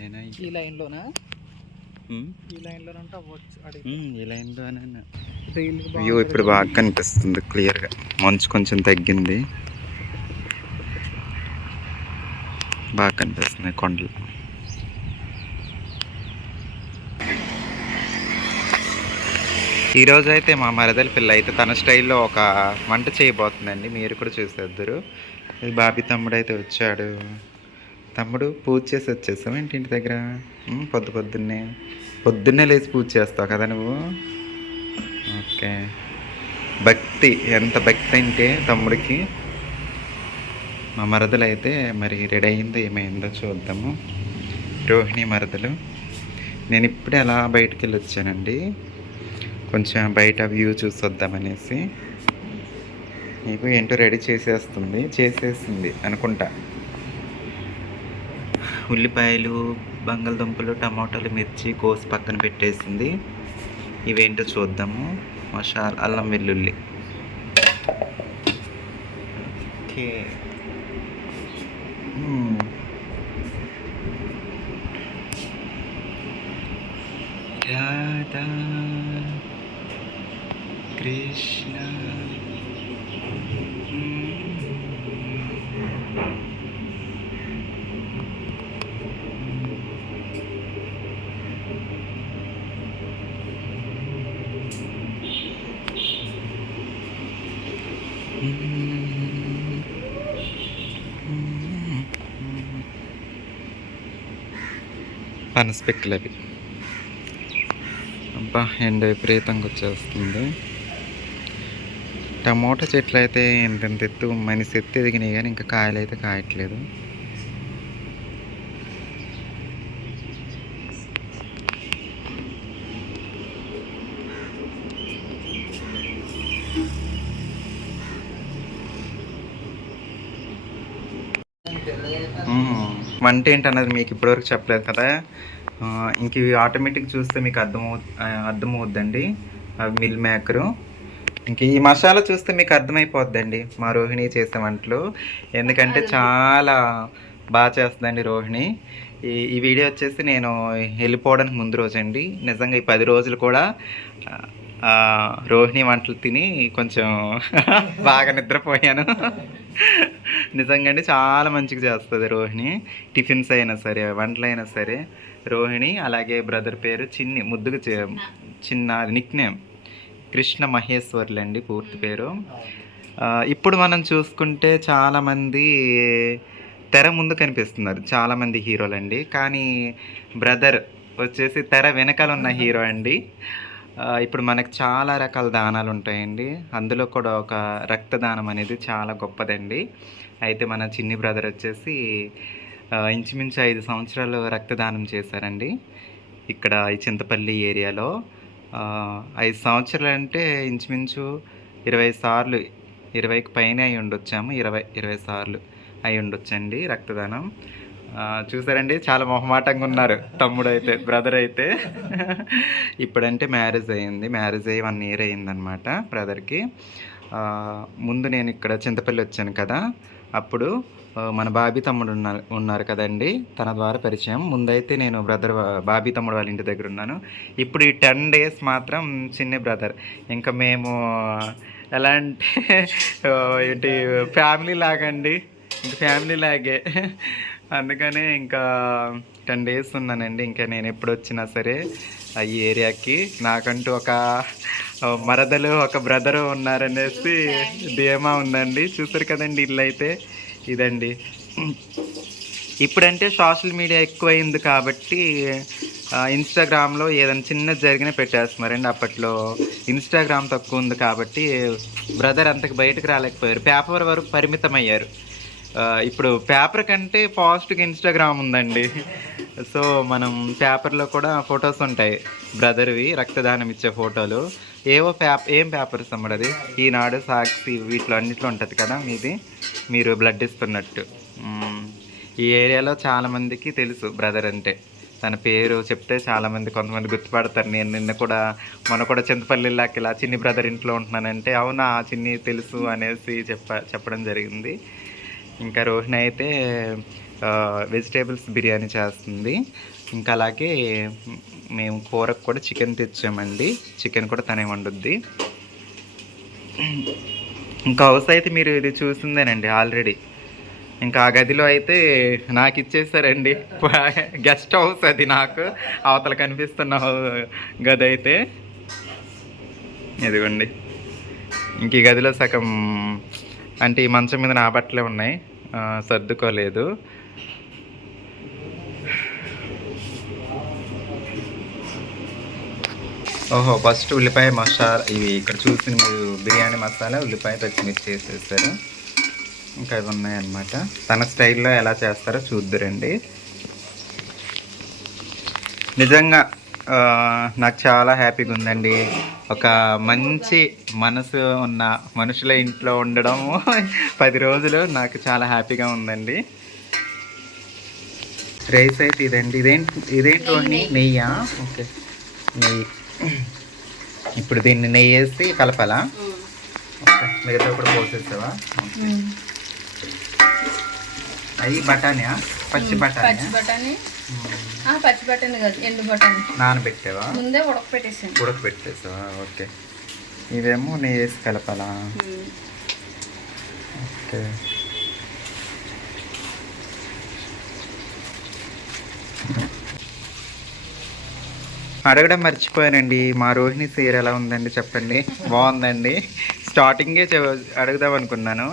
ఈ లైన్లోనా? ఈ లైన్లోనంటే అవ్వచ్చు. ఈ లైన్లోనే వ్యూ ఇప్పుడు బాగా కనిపిస్తుంది క్లియర్గా. మంచు కొంచెం తగ్గింది, బాగా కనిపిస్తుంది కొండలు. ఈరోజు అయితే మా మరదల పిల్ల అయితే తన స్టైల్లో ఒక వంట చేయబోతుందండి. మీరు కూడా చూసేద్దరు. ఇది బాబీ తమ్ముడు అయితే వచ్చాడు. తమ్ముడు పూజ చేసి వచ్చేసావు ఏంటి ఇంటి దగ్గర? పొద్దున్నే లేచి పూజ చేస్తావు కదా నువ్వు? ఓకే, భక్తి, ఎంత భక్తి అంటే తమ్ముడికి. మా మరదలు అయితే మరి రెడీ అయిందో ఏమైందో చూద్దాము. రోహిణి మరదలు. నేను ఇప్పుడే అలా బయటికి వెళ్ళి వచ్చానండి, కొంచెం బయట వ్యూ చూసి వద్దామనేసి. నీకు ఏంటో రెడీ చేసేసింది అనుకుంటా. ఉల్లిపాయలు, బంగాళదుంపలు, టమాటాలు, మిర్చి కోసి పక్కన పెట్టేసింది. ఇవేంటో చూద్దాము. మసాలా, అల్లం వెల్లుల్లి. ఓకే, రాధా కృష్ణ. పనసపెక్కలు అవి. అబ్బా, ఎండ విపరీతంగా వచ్చేస్తుంది. టమోటా చెట్లు అయితే ఎంత ఎత్తు, మనిషి ఎత్తు ఎదిగినాయి కానీ ఇంకా కాయలు అయితే కాయట్లేదు. వంట ఏంటన్నది మీకు ఇప్పటివరకు చెప్పలేదు కదా. ఇంక ఇవి ఆటోమేటిక్ చూస్తే మీకు అర్థమవుద్దండి. Meal maker. ఇంక ఈ మసాలా చూస్తే మీకు అర్థమైపోద్దండి మా రోహిణి చేసే వంటలు. ఎందుకంటే చాలా బాగా చేస్తుందండి రోహిణి. ఈ వీడియో వచ్చేసి నేను వెళ్ళిపోవడానికి ముందు రోజండి. నిజంగా ఈ 10 రోజులు కూడా రోహిణి వంటలు తిని కొంచెం బాగా నిద్రపోయాను. నిజంగా అండి, చాలా మంచిగా చేస్తుంది రోహిణి. టిఫిన్స్ అయినా సరే, వంటలు అయినా సరే. రోహిణి అలాగే బ్రదర్ పేరు చిన్ని, ముద్దుగా చిన్న నిక్ నేమ్ కృష్ణ మహేశ్వర్లు అండి పూర్తి పేరు. ఇప్పుడు మనం చూసుకుంటే చాలామంది తెర ముందు కనిపిస్తున్నారు, చాలామంది హీరోలు అండి. కానీ బ్రదర్ వచ్చేసి తెర వెనకాల ఉన్న హీరో అండి. ఇప్పుడు మనకు చాలా రకాల దానాలు ఉంటాయండి, అందులో కూడా ఒక రక్తదానం అనేది చాలా గొప్పదండి. అయితే మన చిన్ని బ్రదర్ వచ్చేసి ఇంచుమించు 5 సంవత్సరాలు రక్తదానం చేశారండి ఇక్కడ ఈ చింతపల్లి ఏరియాలో. 5 సంవత్సరాలు అంటే ఇంచుమించు 20 సార్లు, 20కి పైన అయి ఉండొచ్చాము. 20 సార్లు అయి ఉండొచ్చండి రక్తదానం. చూసారండి, చాలా మొహమాటంగా ఉన్నారు తమ్ముడు అయితే, బ్రదర్ అయితే. ఇప్పుడంటే మ్యారేజ్ అయ్యి 1 ఇయర్ అయిందనమాట బ్రదర్కి. ముందు నేను ఇక్కడ చింతపల్లి వచ్చాను కదా, అప్పుడు మన బాబీ తమ్ముడు ఉన్నారు కదండి, తన ద్వారా పరిచయం. ముందైతే నేను బాబీ తమ్ముడు వాళ్ళ ఇంటి దగ్గర ఉన్నాను. ఇప్పుడు ఈ 10 days మాత్రం చిన్ని బ్రదర్. ఇంకా మేము ఎలా అంటే ఏంటి ఫ్యామిలీ లాగండి, ఇంక ఫ్యామిలీ లాగే. అందుకనే ఇంకా 10 days ఉన్నానండి. ఇంకా నేను ఎప్పుడు వచ్చినా సరే ఈ ఏరియాకి నాకంటూ ఒక మరదలు, ఒక బ్రదరు ఉన్నారనేసి ధీమా ఉందండి. చూసారు కదండి, ఇల్లు అయితే ఇదండి. ఇప్పుడంటే సోషల్ మీడియా ఎక్కువైంది కాబట్టి ఇన్స్టాగ్రామ్లో ఏదైనా చిన్నది జరిగినా పెట్టేస్తున్నారండి. అప్పట్లో ఇన్స్టాగ్రామ్ తక్కువ ఉంది కాబట్టి బ్రదర్ అంతకు బయటకు రాలేకపోయారు, పేపర్ వరకు పరిమితం అయ్యారు. ఇప్పుడు పేపర్ కంటే ఫాస్ట్గా ఇన్స్టాగ్రామ్ ఉందండి. సో మనం పేపర్లో కూడా ఫొటోస్ ఉంటాయి బ్రదర్వి, రక్తదానం ఇచ్చే ఫోటోలు. ఏం పేపర్స్ అమ్మడది, ఈనాడు, సాక్షి, వీటిలో అన్నిట్లో ఉంటుంది కదా మీది, మీరు బ్లడ్ ఇస్తున్నట్టు. ఈ ఏరియాలో చాలామందికి తెలుసు బ్రదర్ అంటే. తన పేరు చెప్తే చాలామంది, కొంతమంది గుర్తుపడతారు. నేను మొన్న కూడా చింతపల్లిలాకి ఇలా చిన్ని బ్రదర్ ఇంట్లో ఉంటున్నానంటే అవునా చిన్ని తెలుసు అనేసి చెప్పడం జరిగింది. ఇంకా రోహిణి అయితే వెజిటేబుల్స్ బిర్యానీ చేస్తుంది. ఇంకా అలాగే మేము కూరకు కూడా చికెన్ తెచ్చామండి. చికెన్ కూడా తనే వండుద్ది. ఇంకా హౌస్ అయితే మీరు ఇది చూసిందేనండి ఆల్రెడీ. ఇంకా ఆ గదిలో అయితే నాకు ఇచ్చేసారండి. గెస్ట్ హౌస్ అది నాకు అవతల కనిపిస్తున్న గది అయితే ఇదిగోండి. ఇంక ఈ గదిలో సగం అంటే ఈ మంచం మీద నా బట్టలే ఉన్నాయి, సర్దుకోలేదు. ఓహో, ఫస్ట్ ఉల్లిపాయ మసాలా ఇవి ఇక్కడ చూసిన మీరు బిర్యానీ మసాలా, ఉల్లిపాయ, పచ్చిమిర్చి వేసేస్తారు. ఇంకా ఇవి ఉన్నాయన్నమాట. తన స్టైల్లో ఎలా చేస్తారో చూద్దురండి. నిజంగా నాకు చాలా హ్యాపీగా ఉందండి. ఒక మంచి మనసు ఉన్న మనుషుల ఇంట్లో ఉండడం 10 రోజులు నాకు చాలా హ్యాపీగా ఉందండి. రైస్ అయితే ఇదండి. ఇదేంటో నెయ్యా? ఓకే, నెయ్యి. ఇప్పుడు దీన్ని నెయ్యి వేసి కలపాలా? ఓకే, మిగతా కూడా పోసేసావా? అవి బఠానీయా? పచ్చి బఠానీ కాదు, ఎండు బఠానీ నానబెట్టావా? ముందే ఉడకపెట్టేసావా? ఓకే. ఇవేమో నెయ్యి వేసి కలపాలా? ఓకే. అడగడం మర్చిపోయానండి, మా రోహిణి సీర ఎలా ఉందండి చెప్పండి. బాగుందండి. స్టార్టింగే అడుగుదాం అనుకున్నాను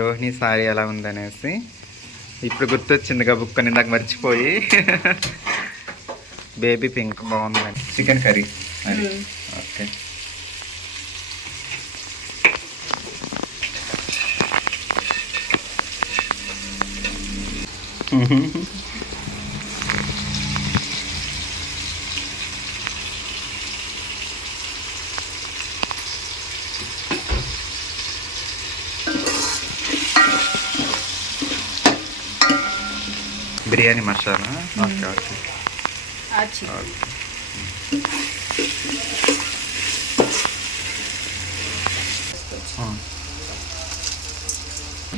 రోహిణి సారీ ఎలా ఉందనేసి. ఇప్పుడు గుర్తొచ్చింది గబుక్కని, ఇందాక మర్చిపోయి. బేబీ పింక్ బాగుందండి. చికెన్ కర్రీ అది. Okay. Biryani masala. Okay okay.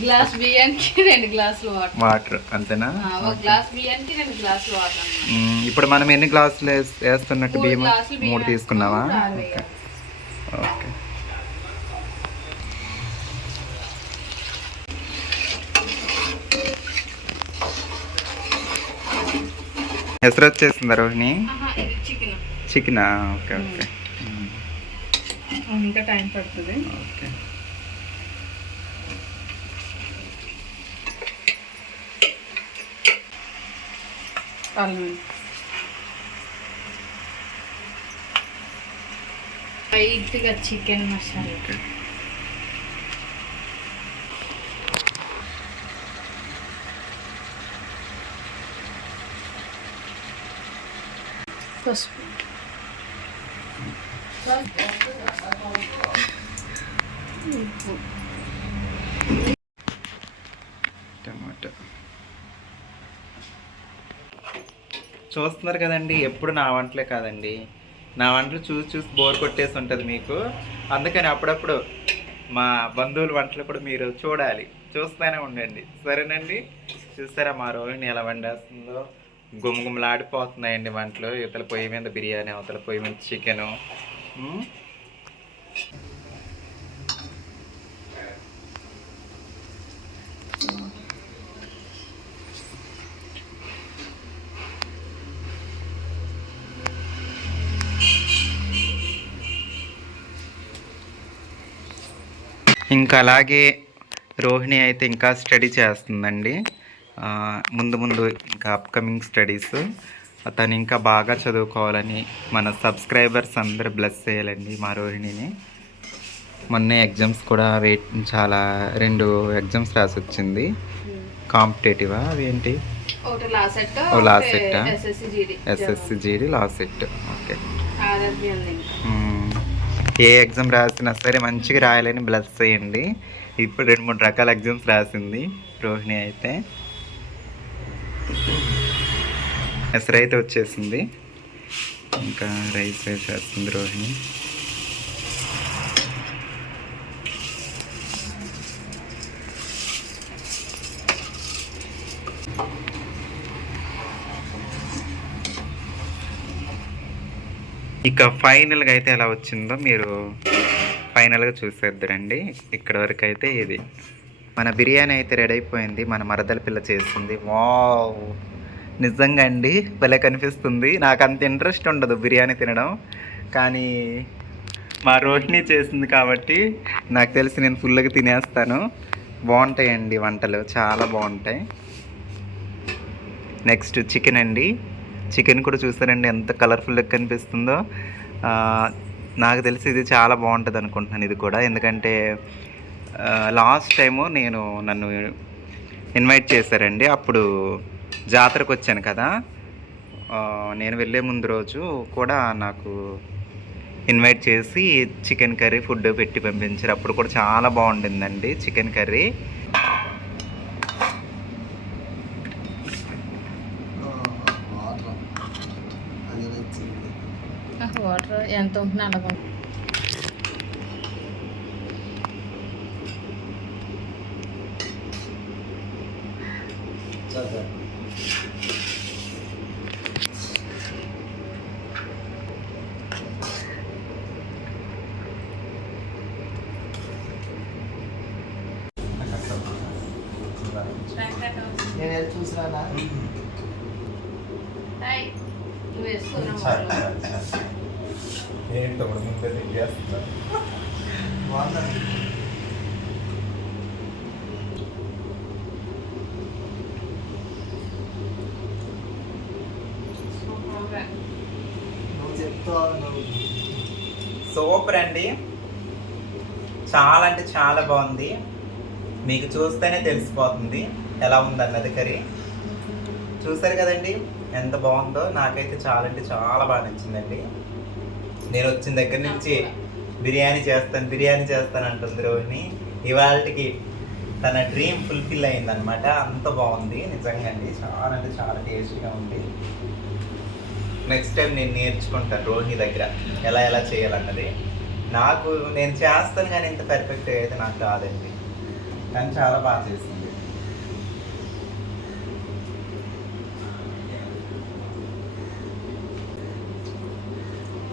Glass బియ్యానికి 2 గ్లాసులు వాటర్ అంతేనా? ఒక గ్లాస్ బియ్యానికి 2 గ్లాసులు వాటర్. ఇప్పుడు మనం ఎన్ని గ్లాసులు వేస్తున్నట్టు బియ్యం? 3 తీసుకున్నావా? Okay okay. ఎసరు వచ్చేసిందా రోహిణి? చికెనా? Okay okay. ఇంకా టైం పడుతుంది. ఓకే. లైట్గా చికెన్ మసాలా. టమాటా చూస్తున్నారు కదండి. ఎప్పుడు నా వంటలే కాదండి, నా వంటలు చూసి చూసి బోర్ కొట్టేసి ఉంటుంది మీకు. అందుకని అప్పుడప్పుడు మా బంధువుల వంటలు కూడా మీరు చూడాలి, చూస్తూనే ఉండండి. సరేనండి. చూస్తారా మా రోహిణి ఎలా వండేస్తుందో? గుమగుమలాడిపోతున్నాయండి వంటలు. ఇవతల పొయ్యి మీద బిర్యానీ, అవతల పొయ్యి మీద చికెను. ఇంకా అలాగే రోహిణి అయితే ఇంకా స్టడీ చేస్తుందండి. ముందు ముందు ఇంకా అప్కమింగ్ స్టడీస్. తను ఇంకా బాగా చదువుకోవాలని మన సబ్స్క్రైబర్స్ అందరూ బ్లెస్ చేయాలండి మా రోహిణిని. మొన్నే ఎగ్జామ్స్ కూడా చాలా 2 ఎగ్జామ్స్ రాసి వచ్చింది. కాంపిటేటివా? అవేంటి? LAWCET, SSC GD LAWCET. Okay. ఏ ఎగ్జామ్ రాసినా సరే మంచిగా రాయాలని బ్లెస్ చేయండి. ఇప్పుడు 2-3 రకాల ఎగ్జామ్స్ రాసింది రోహిణి అయితే. ఎసరు అయితే వచ్చేసింది. ఇంకా రైస్ వేసేస్తుంది రోహిణి. ఇక ఫైనల్గా అయితే ఎలా వచ్చిందో మీరు ఫైనల్గా చూసేద్దరండి. ఇక్కడ వరకు అయితే ఇది మన బిర్యానీ అయితే రెడీ అయిపోయింది. మన మరదల పిల్ల చేస్తుంది. వావ్, నిజంగా అండి భలే కనిపిస్తుంది. నాకు అంత ఇంట్రెస్ట్ ఉండదు బిర్యానీ తినడం, కానీ మా రోహిణి చేసింది కాబట్టి నాకు తెలిసి నేను ఫుల్గా తినేస్తాను. బాగుంటాయండి వంటలు, చాలా బాగుంటాయి. నెక్స్ట్ చికెన్ అండి. చికెన్ కూడా చూస్తారండి ఎంత కలర్ఫుల్గా కనిపిస్తుందో. నాకు తెలిసి ఇది చాలా బాగుంటుంది అనుకుంటున్నాను ఇది కూడా, ఎందుకంటే లాస్ట్ టైము నన్ను ఇన్వైట్ చేశారండి. అప్పుడు జాతరకు వచ్చాను కదా, నేను వెళ్ళే ముందు రోజు కూడా నాకు ఇన్వైట్ చేసి చికెన్ కర్రీ ఫుడ్ పెట్టి పంపించారు. అప్పుడు కూడా చాలా బాగుండిందండి చికెన్ కర్రీ. వాటర్ ఎంత ఉంటున్నా అలాగ నేను చూసినా నువ్వు వేసుకున్నావు. ఏంటో ముందే తిరిగేస్తున్నా. సూపర్ అండి, చాలా అంటే చాలా బాగుంది. మీకు చూస్తేనే తెలిసిపోతుంది ఎలా ఉందన్నది. కర్రీ చూసారు కదండి ఎంత బాగుందో. నాకైతే చాలా అంటే చాలా బాగా నచ్చిందండి. నేను వచ్చిన దగ్గర నుంచి బిర్యానీ చేస్తాను అంటుంది రోహిణి. ఇవాళకి తన డ్రీమ్ ఫుల్ఫిల్ అయిందనమాట. అంత బాగుంది నిజంగా అండి, చాలా అంటే చాలా టేస్టీగా ఉంది. నెక్స్ట్ టైం నేను నేర్చుకుంటాను రోహిణి దగ్గర ఎలా చేయాలన్నది. నేను చేస్తాను కానీ ఇంత పర్ఫెక్ట్గా అయితే నాకు రాదండి, కానీ చాలా బాగా చేసింది.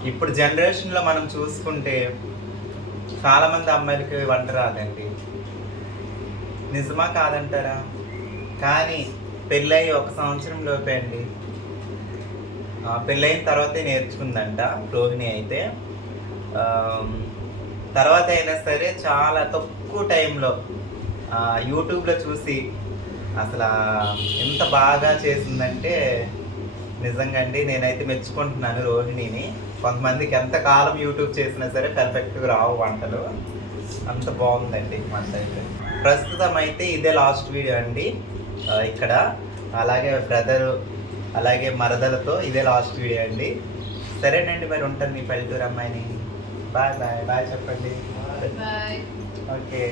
ఇప్పుడు జనరేషన్లో మనం చూసుకుంటే చాలామంది అమ్మాయిలకి వంట రాదండి. నిజమా కాదంటారా? కానీ పెళ్ళయి 1 సంవత్సరం లోపే అండి, పెళ్ళయిన తర్వాతే నేర్చుకుందంట రోహిణి అయితే. తర్వాత అయినా సరే చాలా తక్కువ టైంలో యూట్యూబ్లో చూసి అసలు ఎంత బాగా చేసిందంటే నిజంగా అండి నేనైతే మెచ్చుకుంటున్నాను రోహిణిని. కొంతమందికి ఎంతకాలం యూట్యూబ్ చేసినా సరే పర్ఫెక్ట్గా రావు వంటలు, అంత బాగుందండి వంట అయితే. ప్రస్తుతం అయితే ఇదే లాస్ట్ వీడియో అండి ఇక్కడ. అలాగే బ్రదరు అలాగే మరదలతో ఇదే లాస్ట్ వీడియో అండి. సరేనండి, మరి ఉంటాను మీ పల్లెటూరు అమ్మాయిని. బాయ్ చెప్పండి. బాయ్. ఓకే.